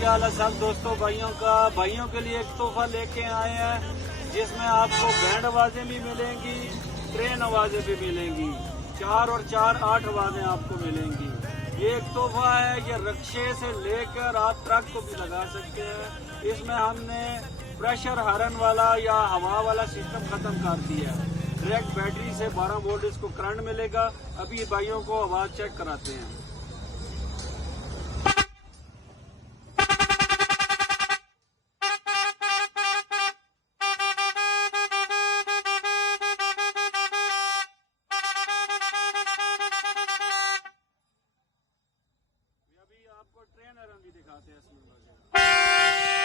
क्या हाल है सब दोस्तों भाइयों के लिए एक तोहफा लेके आए हैं जिसमें आपको बैंड आवाजें भी मिलेंगी, ट्रेन आवाजें भी मिलेंगी। 4 और 4 8 आवाजें आपको मिलेंगी। ये एक तोहफा है, ये रक्शे से लेकर आप ट्रक को भी लगा सकते हैं। इसमें हमने प्रेशर हॉर्न वाला या हवा वाला सिस्टम खत्म कर दिया है। डायरेक्ट बैटरी से 12 वोल्ट इसको करंट मिलेगा। अभी भाइयों को आवाज चेक कराते हैं। अभी आपको ट्रेन हॉर्न भी दिखाते हैं इसमें।